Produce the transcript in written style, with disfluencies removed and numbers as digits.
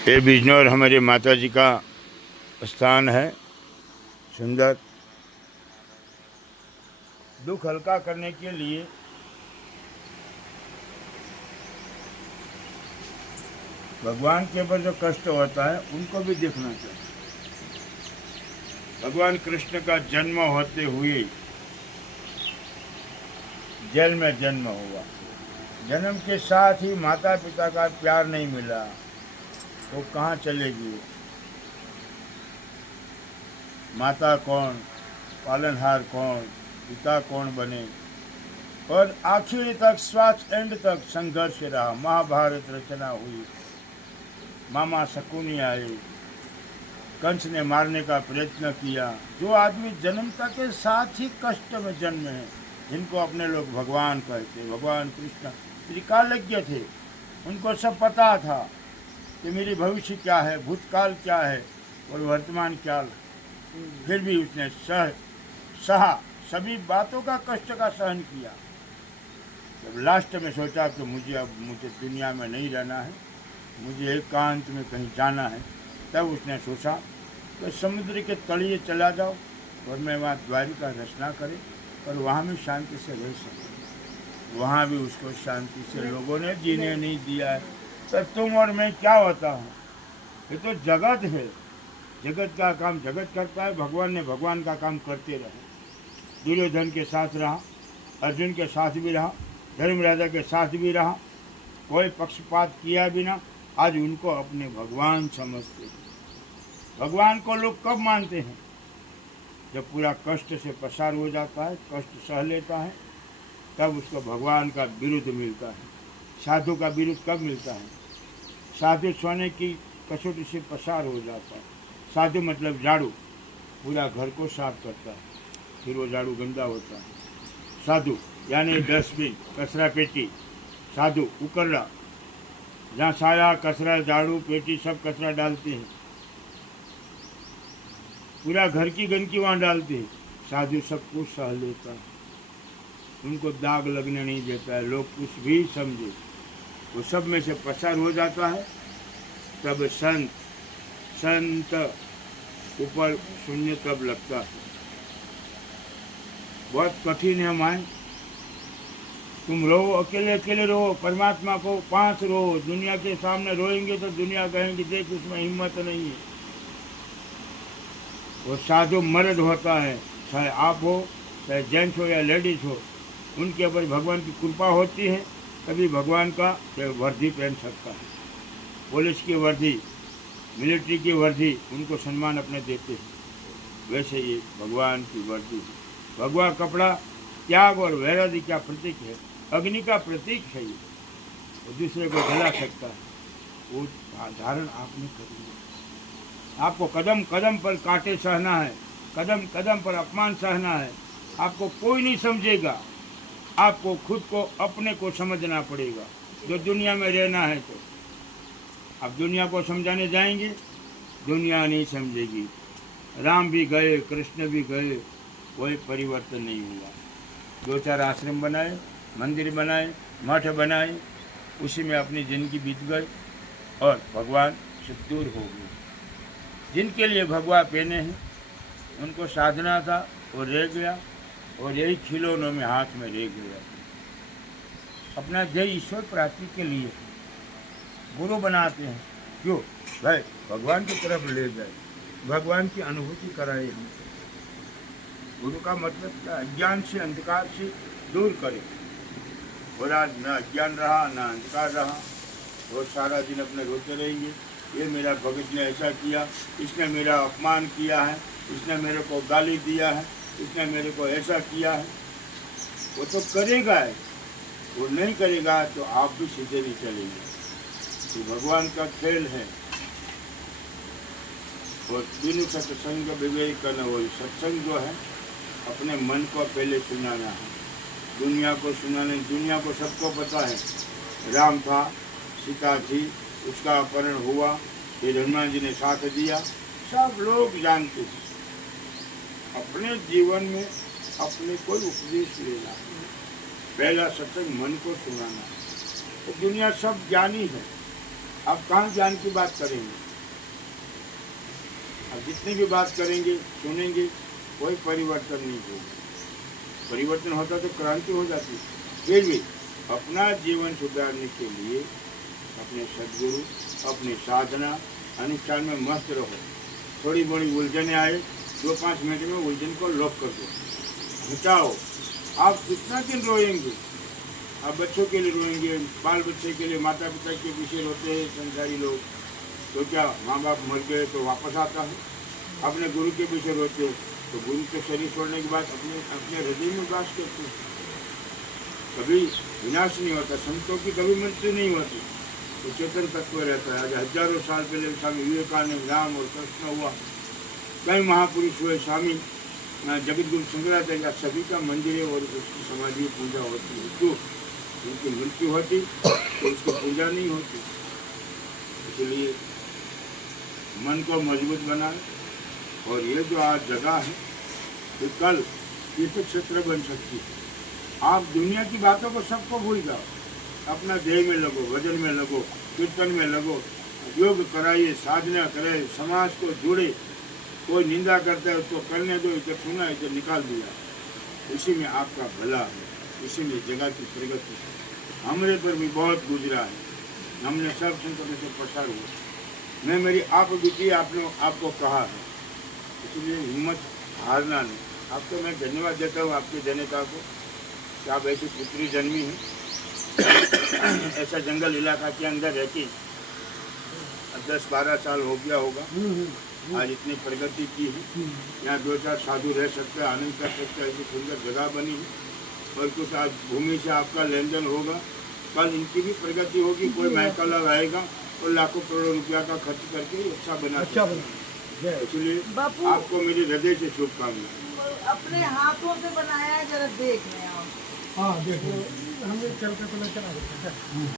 ये बिजनौर हमारे माता जी का स्थान है। सुंदर दुख हल्का करने के लिए भगवान के ऊपर जो कष्ट होता है उनको भी देखना चाहिए। भगवान कृष्ण का जन्म होते हुए जेल में जन्म हुआ। जन्म के साथ ही माता पिता का प्यार नहीं मिला तो कहाँ चलेगी? माता कौन, पालनहार कौन, पिता कौन बने? और आखिर तक श्वास एंड तक संघर्ष रहा। महाभारत रचना हुई, मामा शकुनी आए, कंस ने मारने का प्रयत्न किया। जो आदमी जन्मता के साथ ही कष्ट में जन्मे हैं, जिनको अपने लोग भगवान कहते, भगवान कृष्ण त्रिकालज्ञ थे, उनको सब पता था कि मेरी भविष्य क्या है, भूतकाल क्या है और वर्तमान क्या है। फिर भी उसने सहा सभी बातों का, कष्ट का सहन किया। जब लास्ट में सोचा कि मुझे दुनिया में नहीं रहना है, मुझे एकांत में कहीं जाना है, तब उसने सोचा कि समुद्र के तलिए चला जाओ और मैं वहाँ द्वारिका रचना करे और वहाँ भी शांति से रह सकूँ। वहाँ भी उसको शांति से लोगों ने जीने नहीं दिया है। तो तुम और मैं क्या होता हूँ? ये तो जगत है, जगत का काम जगत करता है। भगवान ने भगवान का काम करते रहे। दुर्योधन के साथ रहा, अर्जुन के साथ भी रहा, धर्मराजा के साथ भी रहा, कोई पक्षपात किया बिना। आज उनको अपने भगवान समझते हैं। भगवान को लोग कब मानते हैं? जब पूरा कष्ट से पसार हो जाता है, कष्ट सह लेता है, तब उसको भगवान का विरुद्ध मिलता है। साधु का विरुद्ध कब मिलता है? साधु सोने की कसौटी से पसार हो जाता है। साधु मतलब झाड़ू, पूरा घर को साफ करता है, फिर वो झाड़ू गंदा होता है। साधु यानी डस्टबिन, कचरा पेटी। साधु उकरड़ा, जहाँ साया कचरा, झाड़ू पेटी सब कचरा डालते हैं, पूरा घर की गंदगी वहाँ डालते हैं। साधु सब कुछ सह लेता है, उनको दाग लगने नहीं देता है। लोग कुछ भी समझे, वो सब में से पसार हो जाता है। तब संत ऊपर शून्य तब लगता है। बहुत कठिन है माए। तुम रो, अकेले अकेले रो, परमात्मा को 5 रो। दुनिया के सामने रोएंगे तो दुनिया कहेंगे देख उसमें हिम्मत नहीं है। वो साधु मर्द होता है, चाहे आप हो, चाहे जेंट्स हो या लेडीज हो, उनके ऊपर भगवान की कृपा होती है, तभी भगवान का वर्दी पहन सकता है। पुलिस की वर्दी, मिलिट्री की वर्दी, उनको सम्मान अपने देते हैं। वैसे ये भगवान की वर्दी है। भगवा कपड़ा त्याग और वैराग्य का प्रतीक है, अग्नि का प्रतीक है। ये वो दूसरे को जला सकता है, वो धारण आपने कर लिया। आपको कदम कदम पर कांटे सहना है, कदम कदम पर अपमान सहना है। आपको कोई नहीं समझेगा, आपको खुद को अपने को समझना पड़ेगा। जो दुनिया में रहना है तो अब दुनिया को समझाने जाएंगे, दुनिया नहीं समझेगी। राम भी गए, कृष्ण भी गए, कोई परिवर्तन नहीं हुआ। 2-4 आश्रम बनाए, मंदिर बनाए, मठ बनाए, उसी में अपनी ज़िंदगी बीत गई और भगवान से दूर हो गए। जिनके लिए भगवान पहने हैं उनको साधना था, वो रह गया और यही खिलौनों में हाथ में रह गया। अपना जय ईश्वर प्राप्ति के लिए गुरु बनाते हैं। क्यों भाई? भगवान की तरफ ले गए, भगवान की अनुभूति कराए हमको। गुरु का मतलब क्या? अज्ञान से, अंधकार से दूर करे। और आज ना अज्ञान रहा ना अंधकार रहा, और सारा दिन अपने रोते रहेंगे, ये मेरा भगत ने ऐसा किया, इसने मेरा अपमान किया है, इसने मेरे को गाली दिया है, इसने मेरे को ऐसा किया है। वो तो करेगा है, वो नहीं करेगा तो आप भी सीधे नहीं चलेंगे। तो भगवान का खेल है। और बिनु सत्संग विवेक न हो। सत्संग जो है अपने मन को पहले सुनाना है, दुनिया को सुनाना। दुनिया को सबको पता है, राम था, सीता थी, उसका अपहरण हुआ, फिर हनुमान जी ने साथ दिया, सब लोग जानते हैं। अपने जीवन में अपने कोई उपदेश लेना, पहला सत्संग मन को सुनाना। तो दुनिया सब ज्ञानी है, आप कहाँ ज्ञान की बात करेंगे? आप जितनी भी बात करेंगे सुनेंगे कोई परिवर्तन नहीं होगा। परिवर्तन होता तो क्रांति हो जाती। फिर भी अपना जीवन सुधारने के लिए अपने सदगुरु अपनी साधना अनुष्ठान में मस्त रहो। थोड़ी बड़ी उलझने आए 2-5 मिनट में उलझन को लॉक कर दो, हटाओ। आप कितना दिन रोएंगे? आप बच्चों के लिए रोएंगे, बाल बच्चे के लिए, माता पिता के पीछे रोते हैं संसारी लोग। तो क्या माँ बाप मर गए तो वापस आता है? अपने गुरु के पीछे रोते तो गुरु के शरीर छोड़ने के बाद अपने हृदय में वास करते हैं। कभी विनाश नहीं होता, संतों की कभी मृत्यु नहीं होती, तो चेतन तत्व रहता है। आज हजारों साल पहले स्वामी विवेकानंद, राम और कृष्ण हुआ, कई महापुरुष हुए, स्वामी जगत गुरु शंकराचार्य, सभी का मंदिर है और उसकी समाधि पूजा होती है। क्यों? उनकी मृत्यु होती तो उसकी पूजा नहीं होती। इसलिए मन को मजबूत बनाए। और ये जो आज जगह है तो कल तीर्थ क्षेत्र बन सकती है। आप दुनिया की बातों को सबको भूल जाओ, अपना देह में लगो, भजन में लगो, कीर्तन में लगो, योग कराइए, साधना करे, समाज को जुड़े। कोई निंदा करता है उसको करने दो, इधर सुना इधर निकाल दिया। इसी में आपका भला है, इसी में जगह की प्रगति है। हमरे पर भी बहुत गुजरा है, हमने सब संतों से पसार हुआ। मैं मेरी आप बीती आपको कहा है, इसलिए हिम्मत हारना नहीं। आपको मैं धन्यवाद देता हूँ आपके जनता को कि आप ऐसी पुत्री जन्मी है। ऐसा जंगल इलाका के अंदर रहती 10-12 साल हो गया होगा, आज इतनी प्रगति की है। यहाँ 2-4 साधु रह सकते हैं, आनंद कर सकते हैं, ऐसी सुंदर जगह बनी है। और कुछ आज भूमि से आपका लेन देन होगा, कल इनकी भी प्रगति होगी। कोई महकला आएगा और लाखों करोड़ों रुपया का खर्च करके अच्छा बना सकता है। इसलिए आपको मेरी हृदय से शुभकामनाएं। अपने हाथों से बनाया है, जरा देख रहे हैं आप। हाँ देखो, हमने चल कर तो चला